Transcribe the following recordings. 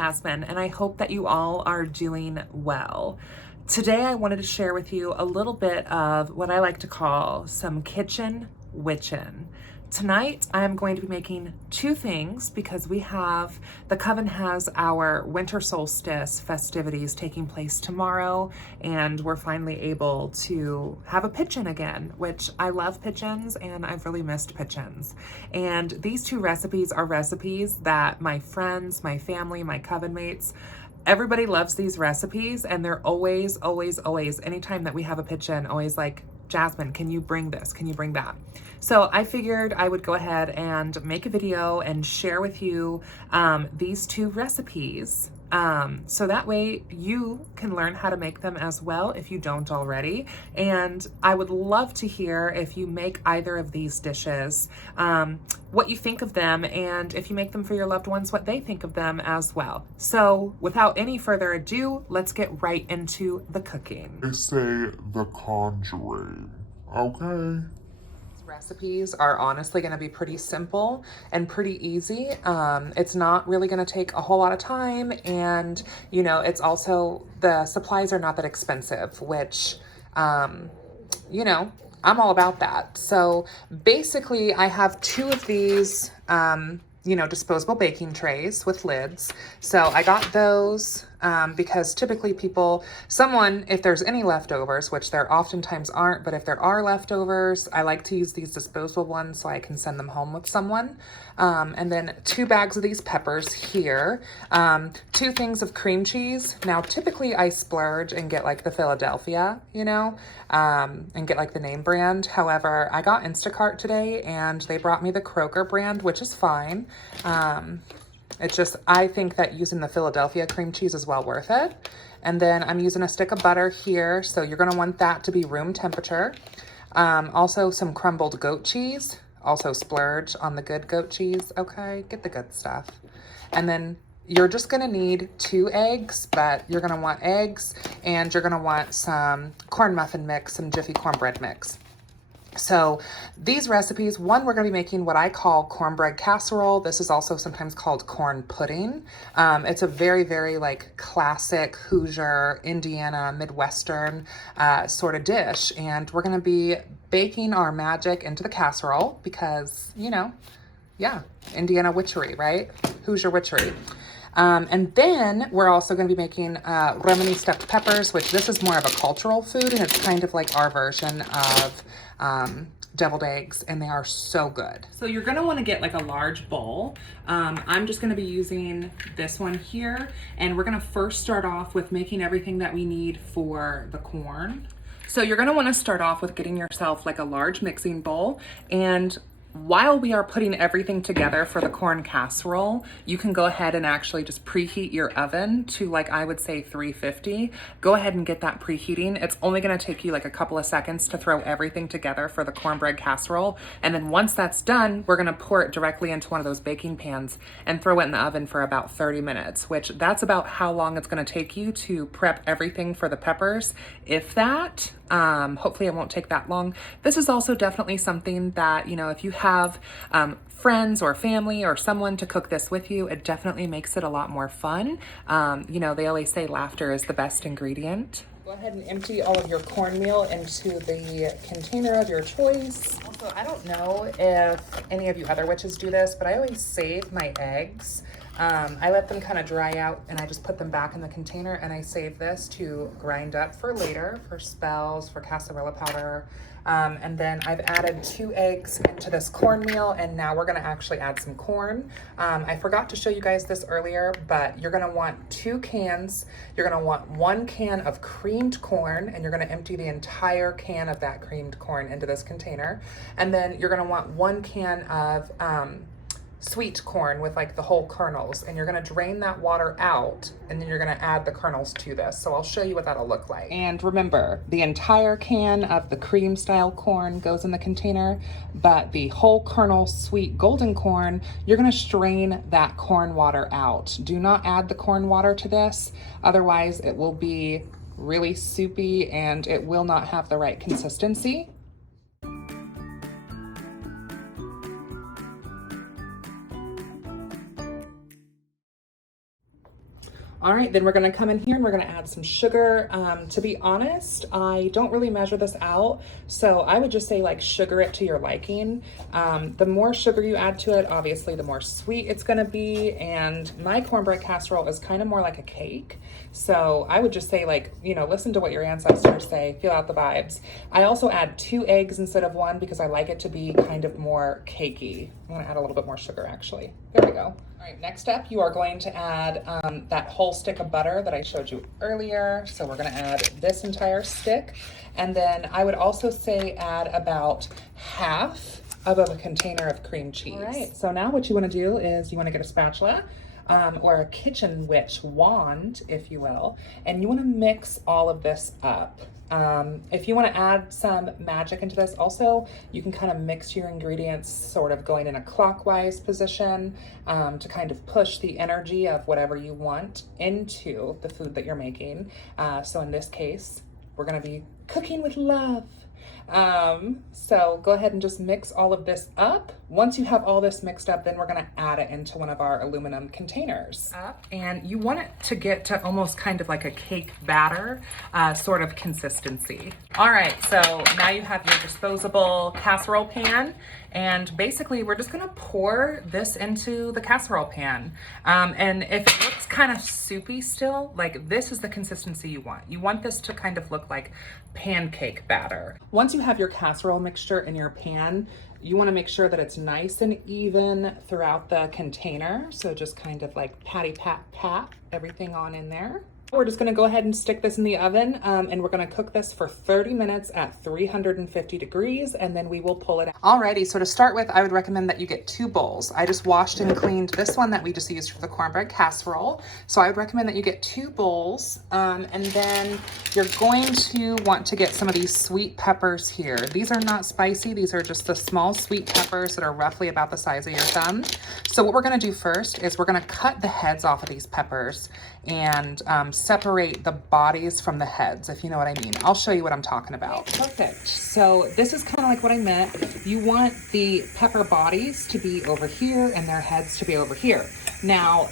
Jasmine, and I hope that you all are doing well. Today I wanted to share with you a little bit of what I like to call some kitchen witchin'. Tonight I am going to be making two things because the Coven has our winter solstice festivities taking place tomorrow, and we're finally able to have a pitchin' again, which I love pitchins and I've really missed pitchins. And these two recipes are recipes that my friends, my family, my Coven mates, everybody loves these recipes, and they're always, anytime that we have a pitch-in, always like, Jasmine, can you bring this? Can you bring that? So I figured I would go ahead and make a video and share with you these two recipes. So that way you can learn how to make them as well if you don't already. And I would love to hear if you make either of these dishes, what you think of them, and if you make them for your loved ones, what they think of them as well. So without any further ado, let's get right into the cooking. They say The Conjuring, okay? Recipes are honestly going to be pretty simple and pretty easy. It's not really going to take a whole lot of time, and you know, it's also, the supplies are not that expensive, which you know, I'm all about that. So basically I have two of these you know, disposable baking trays with lids. So I got those because typically if there's any leftovers, which there oftentimes aren't, but if there are leftovers, I like to use these disposable ones so I can send them home with someone. And then 2 bags of these peppers here, 2 things of cream cheese. Now, typically I splurge and get like the Philadelphia, you know, and get like the name brand. However, I got Instacart today and they brought me the Kroger brand, which is fine. It's just, I think that using the Philadelphia cream cheese is well worth it. And then I'm using a stick of butter here, so you're gonna want that to be room temperature. Also some crumbled goat cheese, also splurge on the good goat cheese, okay? Get the good stuff. And then you're just gonna need 2 eggs, but you're gonna want eggs, and you're gonna want some corn muffin mix, some Jiffy cornbread mix. So these recipes, one, we're going to be making what I call cornbread casserole. This is also sometimes called corn pudding. It's a very, very like classic Hoosier, Indiana, Midwestern sort of dish. And we're going to be baking our magic into the casserole because, you know, yeah, Indiana witchery, right? Hoosier witchery. And then we're also going to be making Remini stuffed peppers, which this is more of a cultural food, and it's kind of like our version of deviled eggs, and they are so good. So you're going to want to get like a large bowl. I'm just going to be using this one here, and we're going to first start off with making everything that we need for the corn. So you're going to want to start off with getting yourself like a large mixing bowl, and while we are putting everything together for the corn casserole, you can go ahead and actually just preheat your oven to, like, I would say 350. Go ahead and get that preheating. It's only gonna take you like a couple of seconds to throw everything together for the cornbread casserole. And then once that's done, we're gonna pour it directly into one of those baking pans and throw it in the oven for about 30 minutes, which that's about how long it's gonna take you to prep everything for the peppers. If that, hopefully it won't take that long. This is also definitely something that, you know, if you have friends or family or someone to cook this with you, it definitely makes it a lot more fun. You know, they always say laughter is the best ingredient. Go ahead and empty all of your cornmeal into the container of your choice. Also, I don't know if any of you other witches do this, but I always save my eggs. I let them kind of dry out, and I just put them back in the container, and I save this to grind up for later, for spells, for casserole powder. And then I've added 2 eggs into this cornmeal, and now we're gonna actually add some corn. I forgot to show you guys this earlier, but you're gonna want 2 cans. You're gonna want 1 can of creamed corn, and you're gonna empty the entire can of that creamed corn into this container. And then you're gonna want 1 can of sweet corn with like the whole kernels, and you're gonna drain that water out, and then you're gonna add the kernels to this. So I'll show you what that'll look like. And remember, the entire can of the cream style corn goes in the container, but the whole kernel sweet golden corn, you're gonna strain that corn water out. Do not add the corn water to this, otherwise it will be really soupy and it will not have the right consistency. All right, then we're gonna come in here and we're gonna add some sugar. To be honest, I don't really measure this out, so I would just say like sugar it to your liking. The more sugar you add to it, obviously the more sweet it's gonna be, and my cornbread casserole is kind of more like a cake. So I would just say like, you know, listen to what your ancestors say, feel out the vibes. I also add 2 eggs instead of 1 because I like it to be kind of more cakey. I'm gonna add a little bit more sugar actually. There we go. All right, next up, you are going to add that whole stick of butter that I showed you earlier. So we're gonna add this entire stick. And then I would also say add about half of a container of cream cheese. All right, so now what you wanna do is you wanna get a spatula or a kitchen witch wand, if you will, and you wanna mix all of this up. If you want to add some magic into this, also you can kind of mix your ingredients sort of going in a clockwise position to kind of push the energy of whatever you want into the food that you're making. So in this case, we're going to be cooking with love. So go ahead and just mix all of this up. Once you have all this mixed up, then we're gonna add it into one of our aluminum containers. And you want it to get to almost kind of like a cake batter sort of consistency. All right, so now you have your disposable casserole pan, and basically we're just gonna pour this into the casserole pan. And if it looks kind of soupy still, like this is the consistency you want. You want this to kind of look like pancake batter. Once you have your casserole mixture in your pan, you want to make sure that it's nice and even throughout the container. So just kind of like patty pat pat everything on in there. We're just gonna go ahead and stick this in the oven and we're gonna cook this for 30 minutes at 350 degrees and then we will pull it out. Alrighty, so to start with, I would recommend that you get 2 bowls. I just washed and cleaned this one that we just used for the cornbread casserole. So I would recommend that you get 2 bowls and then you're going to want to get some of these sweet peppers here. These are not spicy, these are just the small sweet peppers that are roughly about the size of your thumb. So what we're gonna do first is we're gonna cut the heads off of these peppers and separate the bodies from the heads, if you know what I mean. I'll show you what I'm talking about. Perfect. So this is kind of like what I meant. You want the pepper bodies to be over here and their heads to be over here. Now,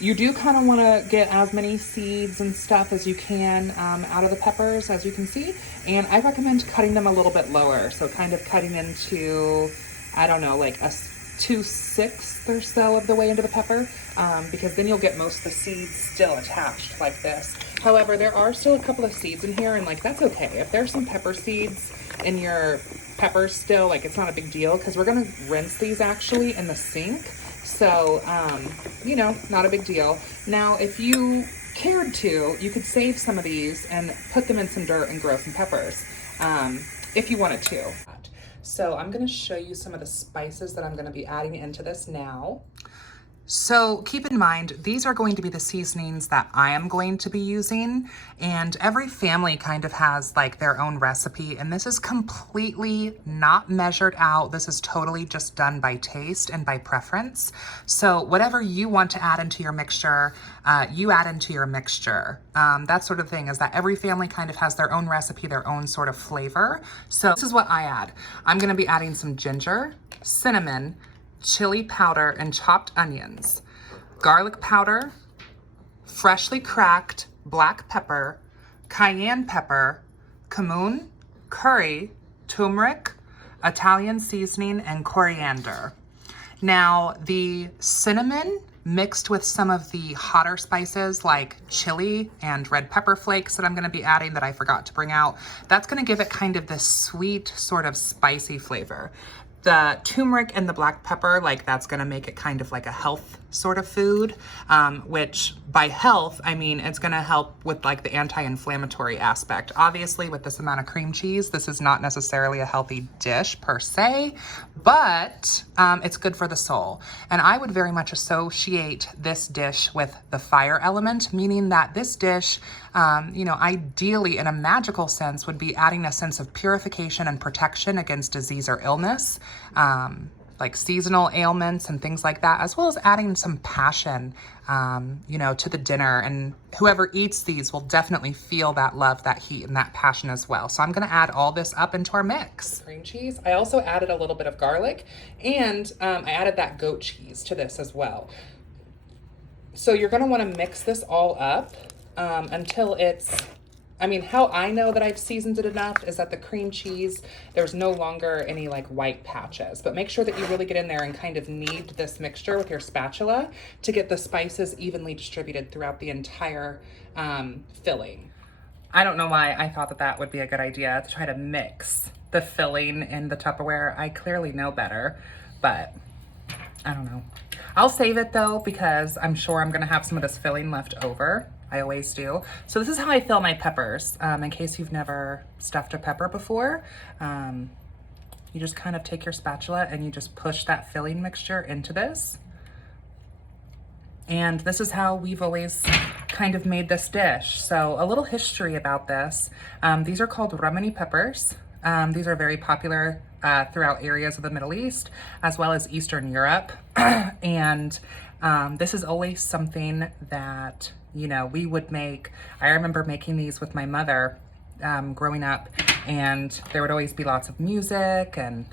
you do kind of want to get as many seeds and stuff as you can out of the peppers, as you can see. And I recommend cutting them a little bit lower. So kind of cutting into, I don't know, like a 2/6 or so of the way into the pepper, because then you'll get most of the seeds still attached like this. However, there are still a couple of seeds in here and like that's okay. If there's some pepper seeds in your peppers still, like it's not a big deal because we're gonna rinse these actually in the sink. So, you know, not a big deal. Now, if you cared to, you could save some of these and put them in some dirt and grow some peppers, if you wanted to. So I'm gonna show you some of the spices that I'm gonna be adding into this now. So keep in mind, these are going to be the seasonings that I am going to be using, and every family kind of has like their own recipe, and this is completely not measured out. This is totally just done by taste and by preference. So whatever you want to add into your mixture, you add into your mixture. That sort of thing is that every family kind of has their own recipe, their own sort of flavor. So this is what I add. I'm gonna be adding some ginger, cinnamon, chili powder, and chopped onions, garlic powder, freshly cracked black pepper, cayenne pepper, cumin, curry, turmeric, Italian seasoning, and coriander. Now, the cinnamon mixed with some of the hotter spices like chili and red pepper flakes that I'm going to be adding that I forgot to bring out, that's going to give it kind of this sweet sort of spicy flavor. The turmeric and the black pepper, like that's gonna make it kind of like a health sort of food, which by health, I mean, it's gonna help with like the anti-inflammatory aspect. Obviously with this amount of cream cheese, this is not necessarily a healthy dish per se, but it's good for the soul. And I would very much associate this dish with the fire element, meaning that this dish, you know, ideally in a magical sense would be adding a sense of purification and protection against disease or illness, like seasonal ailments and things like that, as well as adding some passion, you know, to the dinner. And whoever eats these will definitely feel that love, that heat, and that passion as well. So I'm gonna add all this up into our mix. Cream cheese. I also added a little bit of garlic, and I added that goat cheese to this as well. So you're gonna wanna mix this all up until it's, I mean, how I know that I've seasoned it enough is that the cream cheese, there's no longer any like white patches, but make sure that you really get in there and kind of knead this mixture with your spatula to get the spices evenly distributed throughout the entire filling. I don't know why I thought that that would be a good idea to try to mix the filling in the Tupperware. I clearly know better, but I don't know. I'll save it though, because I'm sure I'm gonna have some of this filling left over. I always do. So this is how I fill my peppers. In case you've never stuffed a pepper before, you just kind of take your spatula and you just push that filling mixture into this. And this is how we've always kind of made this dish. So a little history about this. These are called Romani peppers. These are very popular throughout areas of the Middle East, as well as Eastern Europe. And this is always something that, you know, we would make. I remember making these with my mother growing up, and there would always be lots of music and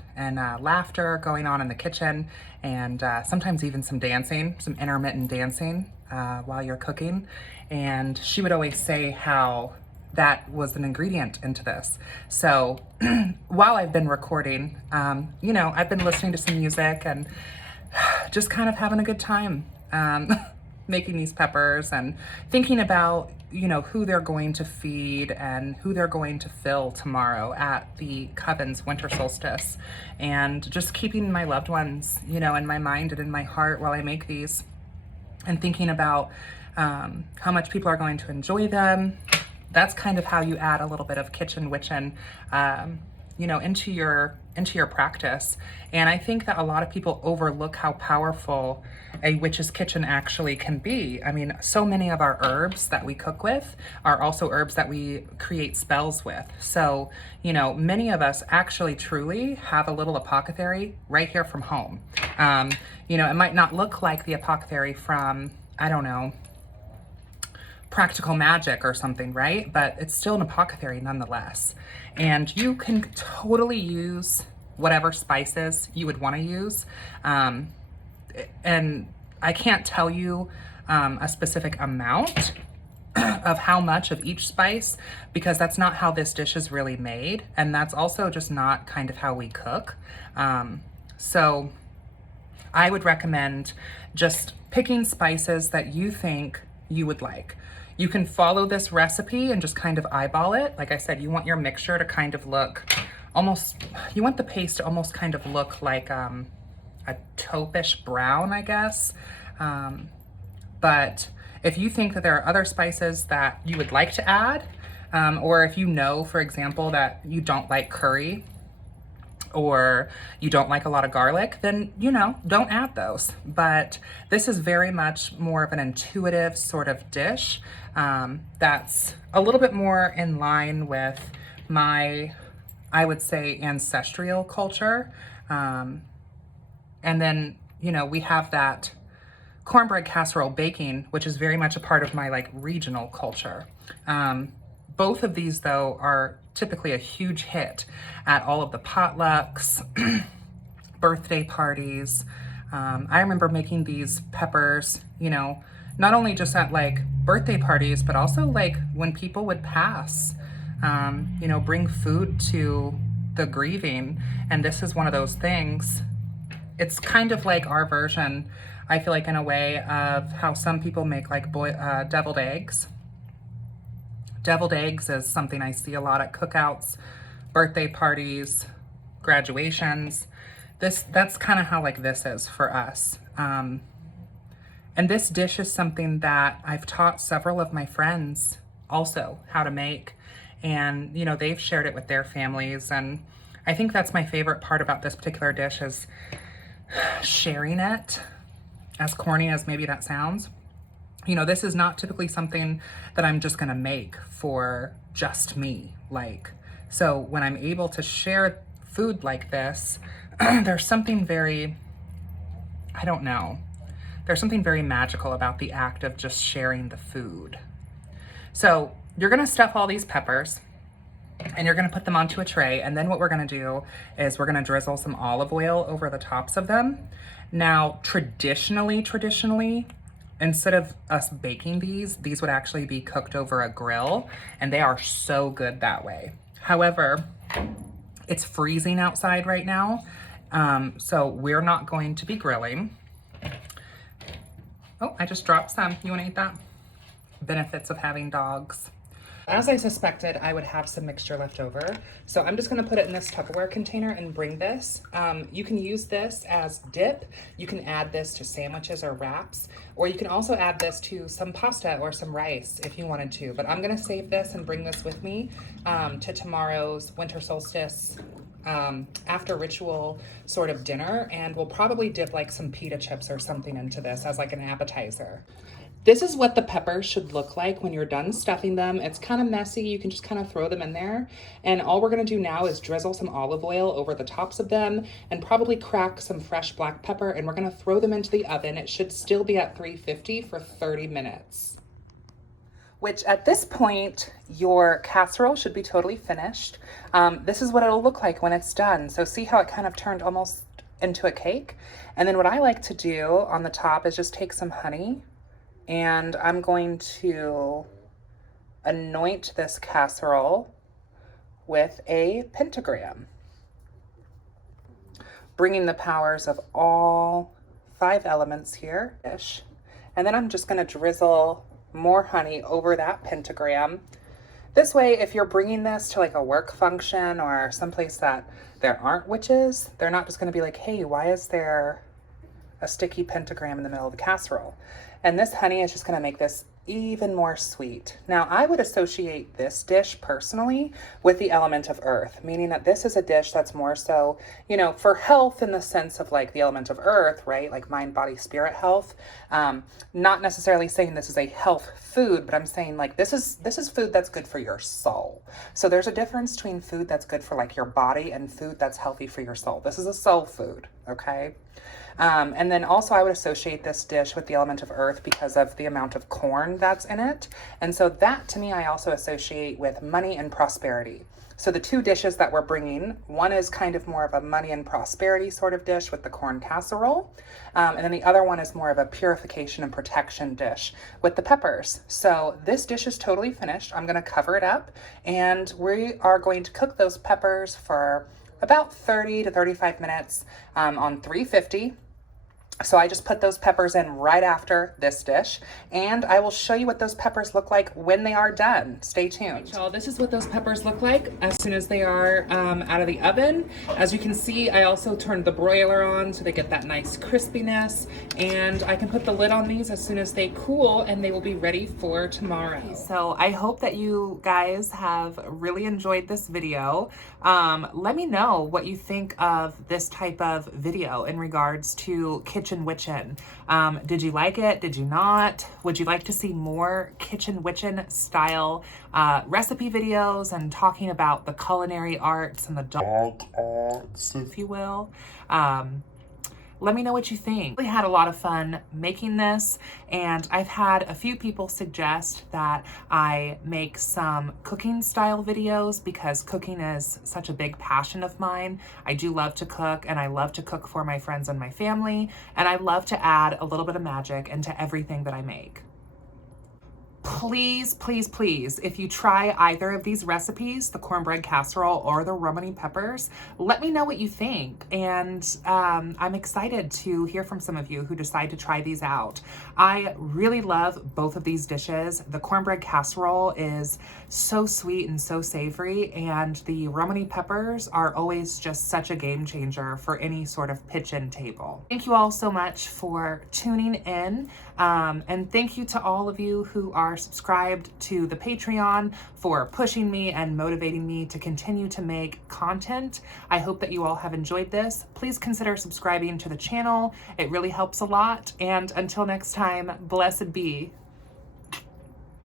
laughter going on in the kitchen, and sometimes even some dancing, some intermittent dancing while you're cooking. And she would always say how that was an ingredient into this. So while I've been recording, you know, I've been listening to some music and just kind of having a good time making these peppers and thinking about, you know, who they're going to feed and who they're going to fill tomorrow at the Coven's winter solstice, and just keeping my loved ones, you know, in my mind and in my heart while I make these, and thinking about how much people are going to enjoy them. That's kind of how you add a little bit of kitchen witchin', you know, into your practice. And I think that a lot of people overlook how powerful a witch's kitchen actually can be. I mean, so many of our herbs that we cook with are also herbs that we create spells with. So, you know, many of us actually truly have a little apothecary right here from home. You know, it might not look like the apothecary from, I don't know, Practical Magic or something, right? But it's still an apothecary nonetheless. And you can totally use whatever spices you would want to use. And I can't tell you a specific amount of how much of each spice, because that's not how this dish is really made. And that's also just not kind of how we cook. So I would recommend just picking spices that you think you would like. You can follow this recipe and just kind of eyeball it. Like I said, you want your mixture to kind of look almost, you want the paste to almost kind of look like a taupe-ish brown, I guess. But if you think that there are other spices that you would like to add, or if you know, for example, that you don't like curry, or you don't like a lot of garlic, then, you know, don't add those. But this is very much more of an intuitive sort of dish that's a little bit more in line with my, I would say, ancestral culture. And then, you know, we have that cornbread casserole baking, which is very much a part of my like regional culture. Both of these, though, are typically a huge hit at all of the potlucks, birthday parties. I remember making these peppers, you know, not only just at like birthday parties, but also like when people would pass, you know, bring food to the grieving. And this is one of those things. It's kind of like our version, I feel like, in a way, of how some people make like deviled eggs. Deviled eggs is something I see a lot at cookouts, birthday parties, graduations. That's kind of how like this is for us. And this dish is something that I've taught several of my friends also how to make. And, you know, they've shared it with their families. And I think that's my favorite part about this particular dish is sharing it, as corny as maybe that sounds. You know, this is not typically something that I'm just gonna make for just me. Like, so when I'm able to share food like this, there's something very, I don't know, there's something very magical about the act of just sharing the food. So you're gonna stuff all these peppers and you're gonna put them onto a tray. And then what we're gonna do is we're gonna drizzle some olive oil over the tops of them. Now, traditionally, instead of us baking these would actually be cooked over a grill, and they are so good that way. However, it's freezing outside right now, so we're not going to be grilling. Oh, I just dropped some. You want to eat that? Benefits of having dogs. As I suspected, I would have some mixture left over. So I'm just gonna put it in this Tupperware container and bring this. You can use this as dip. You can add this to sandwiches or wraps, or you can also add this to some pasta or some rice if you wanted to. But I'm gonna save this and bring this with me to tomorrow's winter solstice after ritual sort of dinner, and we'll probably dip like some pita chips or something into this as like an appetizer. This is what the peppers should look like when you're done stuffing them. It's kind of messy. You can just kind of throw them in there. And all we're gonna do now is drizzle some olive oil over the tops of them and probably crack some fresh black pepper, and we're gonna throw them into the oven. It should still be at 350 for 30 minutes. Which at this point, your casserole should be totally finished. This is what it'll look like when it's done. So see how it kind of turned almost into a cake? And then what I like to do on the top is just take some honey, and I'm going to anoint this casserole with a pentagram, bringing the powers of all 5 elements here. And then I'm just gonna drizzle more honey over that pentagram. This way, if you're bringing this to like a work function or someplace that there aren't witches, they're not just gonna be like, hey, why is there a sticky pentagram in the middle of the casserole? And this honey is just gonna make this even more sweet. Now, I would associate this dish personally with the element of earth, meaning that this is a dish that's more so, you know, for health in the sense of like the element of earth, right? Like mind, body, spirit health. Not necessarily saying this is a health food, but I'm saying like this is food that's good for your soul. So there's a difference between food that's good for like your body and food that's healthy for your soul. This is a soul food, okay? And then also I would associate this dish with the element of earth because of the amount of corn that's in it. And so that to me, I also associate with money and prosperity. So the 2 dishes that we're bringing, one is kind of more of a money and prosperity sort of dish with the corn casserole. And then the other one is more of a purification and protection dish with the peppers. So this dish is totally finished. I'm gonna cover it up, and we are going to cook those peppers for about 30 to 35 minutes on 350. So I just put those peppers in right after this dish, and I will show you what those peppers look like when they are done. Stay tuned. Y'all, this is what those peppers look like as soon as they are out of the oven. As you can see, I also turned the broiler on so they get that nice crispiness, and I can put the lid on these as soon as they cool, and they will be ready for tomorrow. So I hope that you guys have really enjoyed this video. Let me know what you think of this type of video in regards to kitchen witchin'. Did you like it? Did you not? Would you like to see more kitchen witchin' style recipe videos and talking about the culinary arts and the dog arts, if you will? Let me know what you think. We had a lot of fun making this, and I've had a few people suggest that I make some cooking style videos because cooking is such a big passion of mine. I do love to cook, and I love to cook for my friends and my family, and I love to add a little bit of magic into everything that I make. Please, please, please, if you try either of these recipes, the cornbread casserole or the romani peppers, let me know what you think. And I'm excited to hear from some of you who decide to try these out. I really love both of these dishes. The cornbread casserole is so sweet and so savory, and the romani peppers are always just such a game changer for any sort of pitch-in table. Thank you all so much for tuning in. And thank you to all of you who are subscribed to the Patreon for pushing me and motivating me to continue to make content. I hope that you all have enjoyed this. Please consider subscribing to the channel. It really helps a lot. And until next time, blessed be.